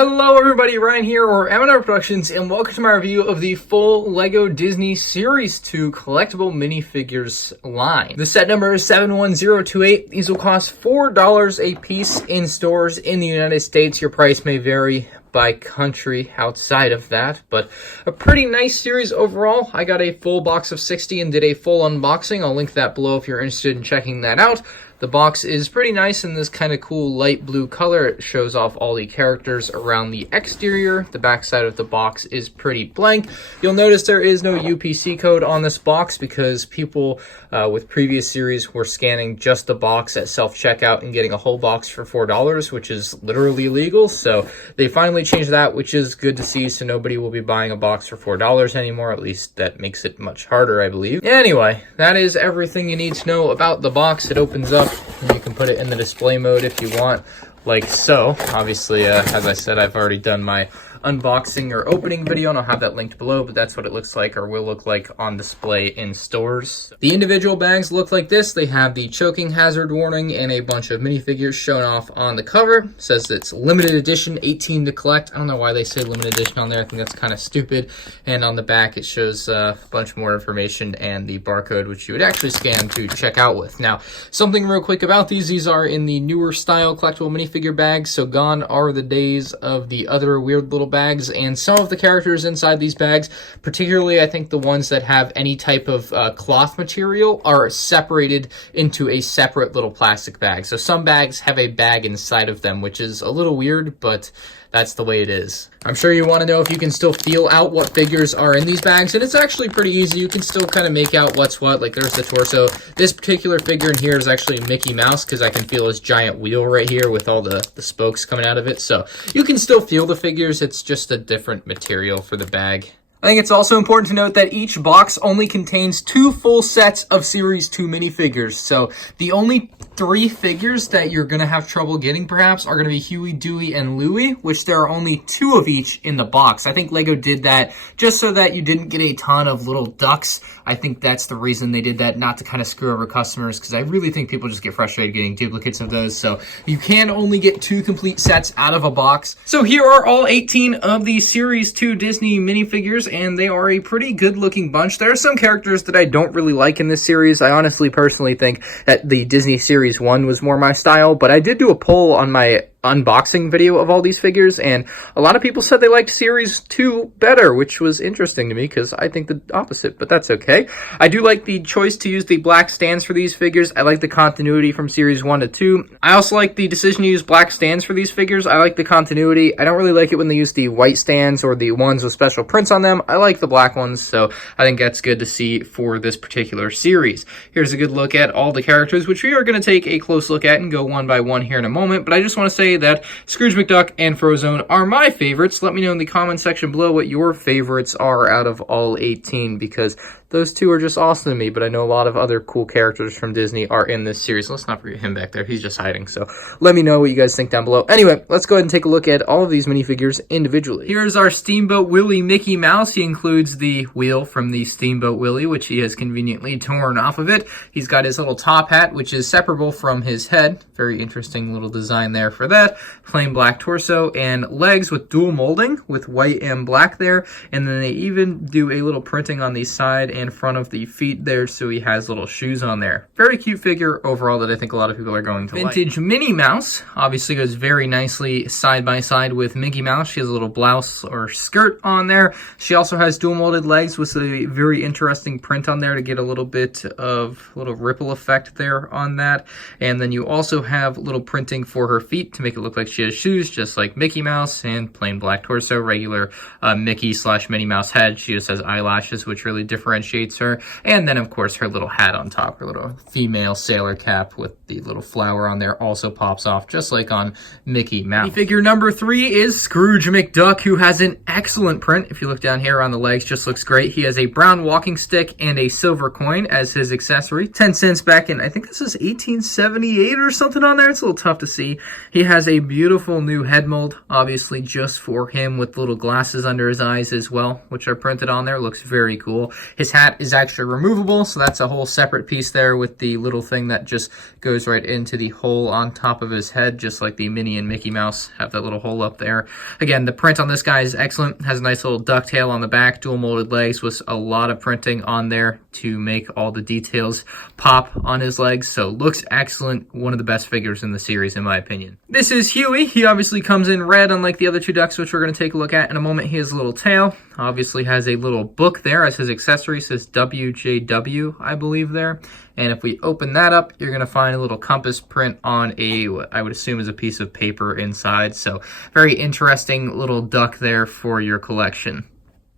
Hello everybody, Ryan here, or MandRproductions, and welcome to my review of the full LEGO Disney Series 2 Collectible Minifigures line. The set number is 71028. These will cost $4 a piece in stores in the United States. Your price may vary by country outside of that, but a pretty nice series overall. I got a full box of 60 and did a full unboxing. I'll link that below if you're interested in checking that out. The box is pretty nice in this kind of cool light blue color. It shows off all the characters around the exterior. The back side of the box is pretty blank. You'll notice there is no UPC code on this box because people with previous series were scanning just the box at self-checkout and getting a whole box for $4, which is literally illegal. So they finally changed that, which is good to see. So nobody will be buying a box for $4 anymore. At least that makes it much harder, I believe. Anyway, that is everything you need to know about the box. It opens up and you can put it in the display mode if you want, like so. Obviously, as I said, I've already done my unboxing or opening video, and I'll have that linked below, but that's what it looks like, or will look like, on display in stores. The individual bags look like this. They have the choking hazard warning and a bunch of minifigures shown off on the cover. It says it's limited edition, 18 to collect. I don't know why they say limited edition on there. I think that's kind of stupid. And on the back it shows a bunch more information and the barcode, which you would actually scan to check out with. Now, something real quick about these are in the newer style collectible minifigure bags, so gone are the days of the other weird little bags, and some of the characters inside these bags, particularly I think the ones that have any type of cloth material, are separated into a separate little plastic bag. So some bags have a bag inside of them, which is a little weird, but that's the way it is. I'm sure you want to know if you can still feel out what figures are in these bags, and it's actually pretty easy. You can still kind of make out what's what. Like, there's the torso. This particular figure in here is actually Mickey Mouse, because I can feel his giant wheel right here with all the spokes coming out of it. So you can still feel the figures. It's just a different material for the bag. I think it's also important to note that each box only contains 2 full sets of Series 2 minifigures. So the only 3 figures that you're going to have trouble getting, perhaps, are going to be Huey, Dewey, and Louie, which there are only 2 of each in the box. I think LEGO did that just so that you didn't get a ton of little ducks. I think that's the reason they did that, not to kind of screw over customers, because I really think people just get frustrated getting duplicates of those. So you can only get 2 complete sets out of a box. So here are all 18 of the Series 2 Disney minifigures, and they are a pretty good looking bunch. There are some characters that I don't really like in this series. I honestly personally think that the Disney Series 1 was more my style, but I did do a poll on my unboxing video of all these figures, and a lot of people said they liked Series 2 better, which was interesting to me because I think the opposite, but that's okay. I do like the choice to use the black stands for these figures. I like the continuity from Series 1 to 2. I also like the decision to use black stands for these figures. I like the continuity. I don't really like it when they use the white stands or the ones with special prints on them. I like the black ones, so I think that's good to see for this particular series. Here's a good look at all the characters, which we are going to take a close look at and go one by one here in a moment, but I just want to say that Scrooge McDuck and Frozone are my favorites. Let me know in the comment section below what your favorites are out of all 18, because those 2 are just awesome to me, but I know a lot of other cool characters from Disney are in this series. Let's not forget him back there. He's just hiding, so let me know what you guys think down below. Anyway, let's go ahead and take a look at all of these minifigures individually. Here's our Steamboat Willie Mickey Mouse. He includes the wheel from the Steamboat Willie, which he has conveniently torn off of it. He's got his little top hat, which is separable from his head. Very interesting little design there for that. Plain black torso and legs with dual molding with white and black there. And then they even do a little printing on the side and front of the feet there, so he has little shoes on there. Very cute figure overall that I think a lot of people are going to like. Vintage Minnie Mouse obviously goes very nicely side by side with Mickey Mouse. She has a little blouse or skirt on there. She also has dual molded legs with a very interesting print on there to get a little bit of little ripple effect there on that. And then you also have little printing for her feet to make it look like she has shoes, just like Mickey Mouse, and plain black torso, regular Mickey / Minnie Mouse head. She just has eyelashes, which really differentiates her. And then, of course, her little hat on top, her little female sailor cap with the little flower on there, also pops off, just like on Mickey Mouse. Figure number 3 is Scrooge McDuck, who has an excellent print. If you look down here on the legs, just looks great. He has a brown walking stick and a silver coin as his accessory. 10 cents back in, I think this is 1878 or something on there. It's a little tough to see. He has a beautiful new head mold, obviously just for him, with little glasses under his eyes as well, which are printed on there. Looks very cool. His hat is actually removable, so that's a whole separate piece there with the little thing that just goes right into the hole on top of his head, just like the Minnie and Mickey Mouse have that little hole up there. Again, the print on this guy is excellent. Has a nice little ducktail on the back, dual molded legs with a lot of printing on there to make all the details pop on his legs, so looks excellent. One of the best figures in the series, in my opinion. This is Huey. He obviously comes in red, unlike the other two ducks, which we're going to take a look at in a moment. He has a little tail. Obviously has a little book there as his accessory. It says WJW, I believe there. And if we open that up, you're going to find a little compass print on what I would assume is a piece of paper inside. So very interesting little duck there for your collection.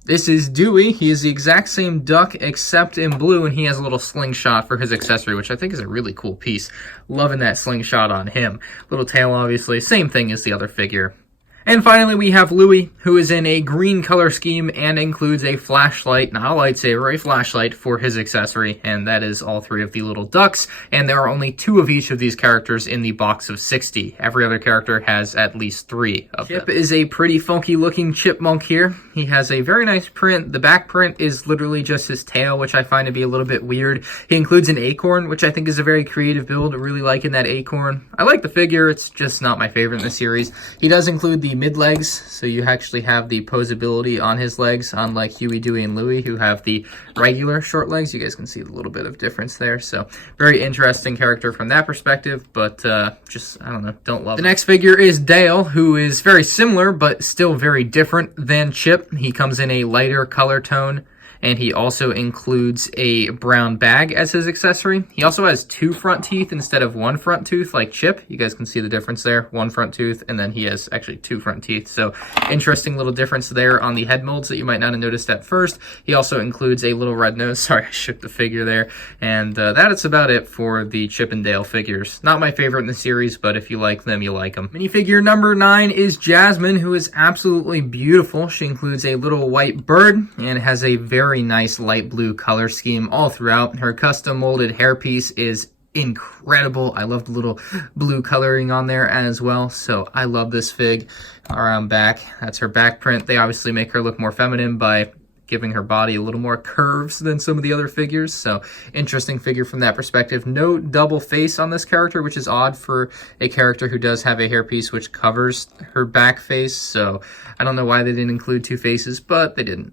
This is Dewey. He is the exact same duck except in blue, and he has a little slingshot for his accessory, which I think is a really cool piece. Loving that slingshot on him. Little tail, obviously. Same thing as the other figure. And finally, we have Louie, who is in a green color scheme and includes a flashlight, not a lightsaber, a flashlight for his accessory, and that is all three of the little ducks, and there are only 2 of each of these characters in the box of 60. Every other character has at least 3 of them. Chip is a pretty funky looking chipmunk here. He has a very nice print. The back print is literally just his tail, which I find to be a little bit weird. He includes an acorn, which I think is a very creative build. Really liking that acorn. I like the figure, it's just not my favorite in the series. He does include the mid legs, so you actually have the posability on his legs, unlike Huey, Dewey, and Louie, who have the regular short legs. You guys can see a little bit of difference there, so very interesting character from that perspective, but just, I don't know, don't love it. The next figure is Dale, who is very similar, but still very different than Chip. He comes in a lighter color tone, and he also includes a brown bag as his accessory. He also has 2 front teeth instead of 1 front tooth like Chip. You guys can see the difference there. 1 front tooth, and then he has actually 2 front teeth. So interesting little difference there on the head molds that you might not have noticed at first. He also includes a little red nose. Sorry, I shook the figure there. And that is about it for the Chip and Dale figures. Not my favorite in the series, but if you like them, you like them. Minifigure number 9 is Jasmine, who is absolutely beautiful. She includes a little white bird and has a very nice light blue color scheme all throughout. Her custom molded hairpiece is incredible. I love the little blue coloring on there as well, so I love this fig. Around back, that's her back print. They obviously make her look more feminine by giving her body a little more curves than some of the other figures, so interesting figure from that perspective. No double face on this character, which is odd for a character who does have a hairpiece which covers her back face, so I don't know why they didn't include 2 faces, but they didn't.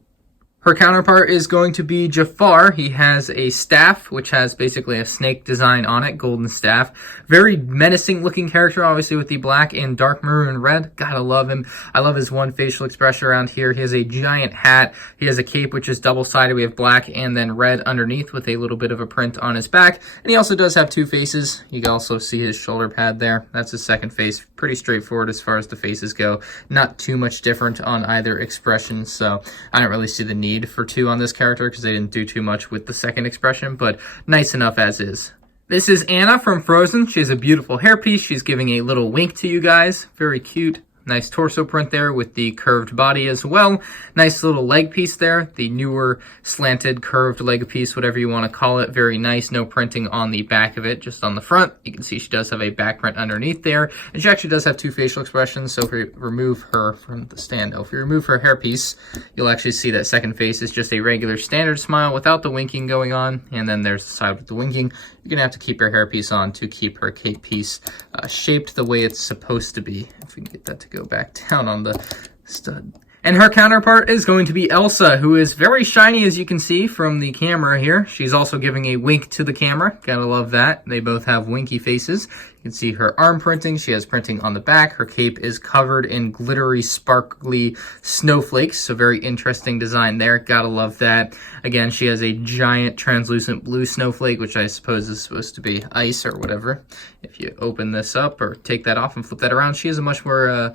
Her counterpart is going to be Jafar. He has a staff, which has basically a snake design on it, golden staff. Very menacing looking character, obviously with the black and dark maroon red. Gotta love him. I love his one facial expression around here. He has a giant hat. He has a cape, which is double-sided. We have black and then red underneath with a little bit of a print on his back. And he also does have 2 faces. You can also see his shoulder pad there. That's his second face. Pretty straightforward as far as the faces go. Not too much different on either expression, so I don't really see the need for 2 on this character because they didn't do too much with the second expression, but nice enough as is. This is Anna from Frozone. She has a beautiful hairpiece. She's giving a little wink to you guys. Very cute. Nice torso print there with the curved body as well. Nice little leg piece there. The newer slanted curved leg piece, whatever you want to call it. Very nice. No printing on the back of it, just on the front. You can see she does have a back print underneath there. And she actually does have 2 facial expressions. So if we remove her from the stand, if we remove her hairpiece, you'll actually see that second face is just a regular standard smile without the winking going on. And then there's the side with the winking. You're going to have to keep her hairpiece on to keep her cape piece shaped the way it's supposed to be. If we can get that to go back down on the stud. And her counterpart is going to be Elsa, who is very shiny, as you can see from the camera here. She's also giving a wink to the camera. Gotta love that. They both have winky faces. You can see her arm printing. She has printing on the back. Her cape is covered in glittery, sparkly snowflakes. So very interesting design there. Gotta love that. Again, she has a giant translucent blue snowflake, which I suppose is supposed to be ice or whatever. If you open this up or take that off and flip that around, she has a much more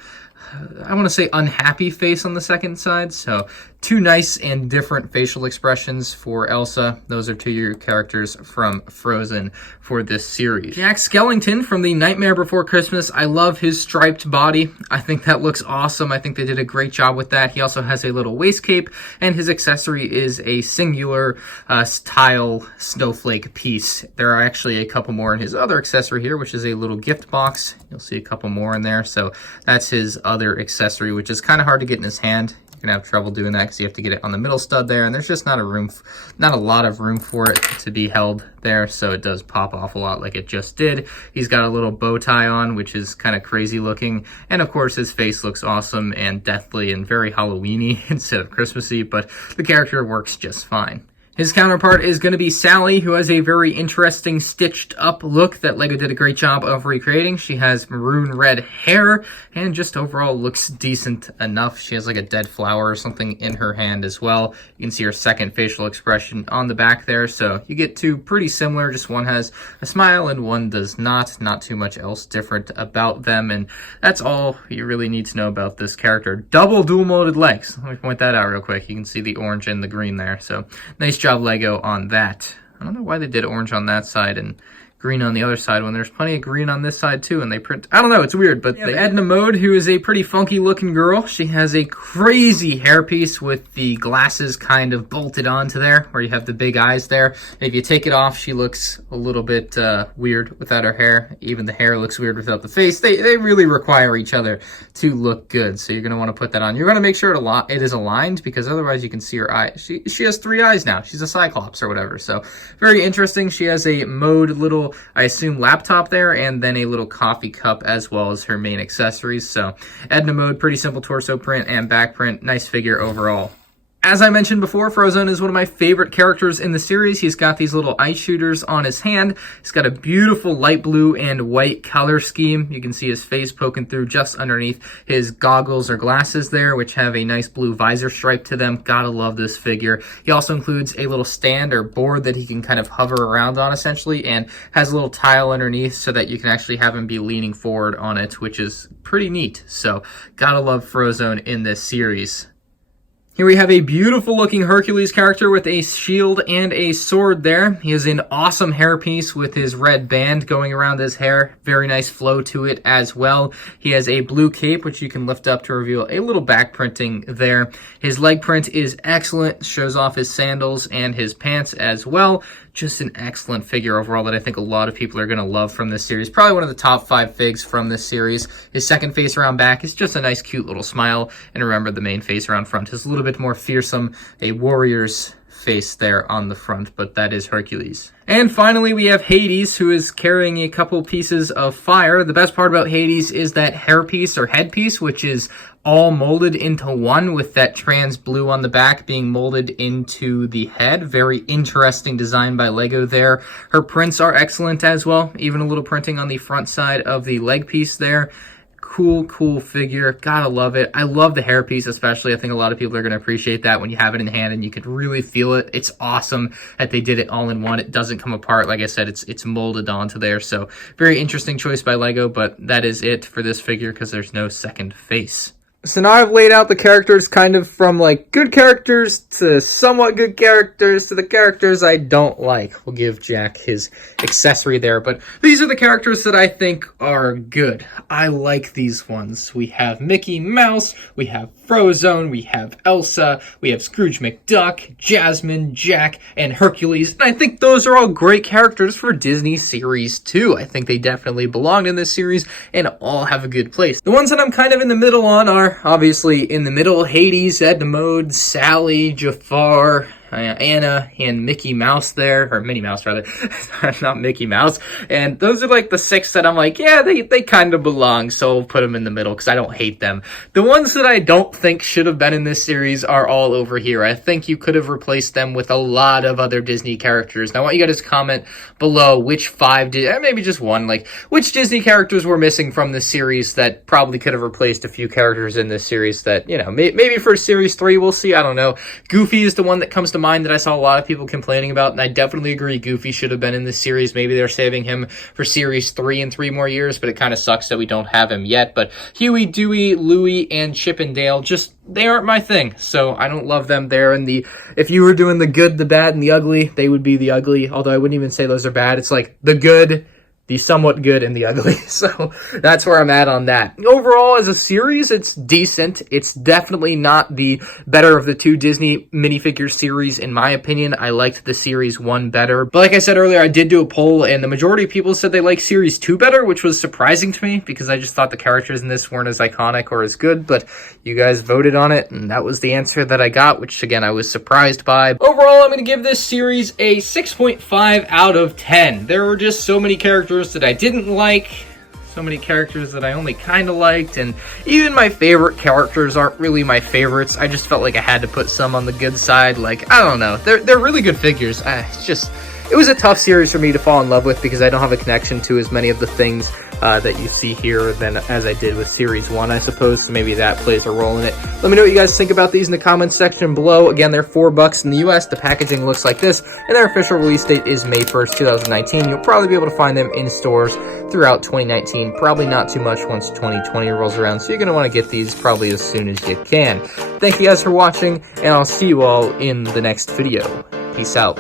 I want to say unhappy face on the second side. So 2 nice and different facial expressions for Elsa. Those are 2 of your characters from Frozone for this series. Jack Skellington from the Nightmare Before Christmas. I love his striped body. I think that looks awesome. I think they did a great job with that. He also has a little waist cape, and his accessory is a singular style snowflake piece. There are actually a couple more in his other accessory here, which is a little gift box. You'll see a couple more in there. So that's his other accessory, which is kind of hard to get in his hand. You're gonna have trouble doing that because you have to get it on the middle stud there, and there's just not a lot of room for it to be held there, so it does pop off a lot like it just did. He's got a little bow tie on, which is kind of crazy looking, and of course his face looks awesome and deathly and very Halloween-y instead of Christmassy, but the character works just fine. His counterpart is going to be Sally, who has a very interesting stitched up look that LEGO did a great job of recreating. She has maroon red hair and just overall looks decent enough. She has like a dead flower or something in her hand as well. You can see her second facial expression on the back there. So you get two pretty similar, just one has a smile and one does not. Not too much else different about them. And that's all you really need to know about this character. Double dual molded legs. Let me point that out real quick. You can see the orange and the green there. So nice job LEGO on that. I don't know why they did orange on that side and green on the other side when there's plenty of green on this side too, and they print, I don't know, it's weird. But the Edna Mode, who is a pretty funky looking girl, she has a crazy hairpiece with the glasses kind of bolted onto there where you have the big eyes there. If you take it off, she looks a little bit weird without her hair. Even the hair looks weird without the face. They really require each other to look good, so you're going to want to put that on. You're going to make sure it is aligned, because otherwise you can see her eye. She has three eyes now. She's a cyclops or whatever, so very interesting. She has a Mode little, I assume, laptop there, and then a little coffee cup as well as her main accessories. So Edna Mode, pretty simple torso print and back print. Nice figure overall. As I mentioned before, Frozone is one of my favorite characters in the series. He's got these little ice shooters on his hand. He's got a beautiful light blue and white color scheme. You can see his face poking through just underneath his goggles or glasses there, which have a nice blue visor stripe to them. Gotta love this figure. He also includes a little stand or board that he can kind of hover around on, essentially, and has a little tile underneath so that you can actually have him be leaning forward on it, which is pretty neat. So gotta love Frozone in this series. Here we have a beautiful looking Hercules character with a shield and a sword there. He has an awesome hairpiece with his red band going around his hair. Very nice flow to it as well. He has a blue cape, which you can lift up to reveal a little back printing there. His leg print is excellent. Shows off his sandals and his pants as well. Just an excellent figure overall that I think a lot of people are going to love from this series. Probably one of the top 5 figs from this series. His second face around back is just a nice, cute little smile. And remember, the main face around front is a little bit more fearsome, a warrior's face there on the front, but that is Hercules. And finally, we have Hades, who is carrying a couple pieces of fire. The best part about Hades is that hairpiece or headpiece, which is all molded into one, with that trans blue on the back being molded into the head. Very interesting design by LEGO there. Her prints are excellent as well, even a little printing on the front side of the leg piece there. Cool figure. Gotta love it. I love the hairpiece especially. I think a lot of people are going to appreciate that when you have it in hand and you can really feel it. It's awesome that they did it all in one. It doesn't come apart. Like I said, it's molded onto there. So very interesting choice by LEGO, but that is it for this figure because there's no second face. So now I've laid out the characters kind of from like good characters to somewhat good characters to the characters I don't like. We'll give Jack his accessory there, but these are the characters that I think are good. I like these ones. We have Mickey Mouse, we have Frozone, we have Elsa, we have Scrooge McDuck, Jasmine, Jack, and Hercules. And I think those are all great characters for Disney Series 2. I think they definitely belong in this series and all have a good place. The ones that I'm kind of in the middle on are obviously in the middle, Hades, Edna Mode, Sally, Jafar, Anna, and Mickey Mouse there, or Minnie Mouse rather, not Mickey Mouse. And those are like the 6 that I'm like, yeah, they kind of belong, so I'll put them in the middle because I don't hate them. The ones that I don't think should have been in this series are all over here. I think you could have replaced them with a lot of other Disney characters. And I want you guys to comment below which 5, maybe just one, like which Disney characters were missing from this series that probably could have replaced a few characters in this series that, you know, maybe for Series 3 we'll see, I don't know. Goofy is the one that comes to mind that I saw a lot of people complaining about, and I definitely agree Goofy should have been in this series. Maybe they're saving him for Series 3 in 3 more years, but it kind of sucks that we don't have him yet. But Huey, Dewey, Louie, and Chip and Dale, just, they aren't my thing, so I don't love them. They're in the, if you were doing the good, the bad, and the ugly, they would be the ugly, although I wouldn't even say those are bad. It's like the good, the somewhat good and the ugly. So that's where I'm at on that. Overall, as a series, it's decent. It's definitely not the better of the two Disney minifigure series, in my opinion. I liked the series 1 better. But like I said earlier, I did do a poll, and the majority of people said they like series 2 better, which was surprising to me because I just thought the characters in this weren't as iconic or as good. But you guys voted on it, and that was the answer that I got, which again, I was surprised by. Overall, I'm going to give this series a 6.5 out of 10. There were just so many characters that I didn't like, so many characters that I only kind of liked, and even my favorite characters aren't really my favorites. I just felt like I had to put some on the good side. Like, I don't know, they're really good figures. It was a tough series for me to fall in love with because I don't have a connection to as many of the things that you see here than as I did with Series 1, I suppose, so maybe that plays a role in it. Let me know what you guys think about these in the comments section below. Again, they're $4 in the US. The packaging looks like this, and their official release date is May 1st, 2019. You'll probably be able to find them in stores throughout 2019. Probably not too much once 2020 rolls around, so you're going to want to get these probably as soon as you can. Thank you guys for watching, and I'll see you all in the next video. Peace out.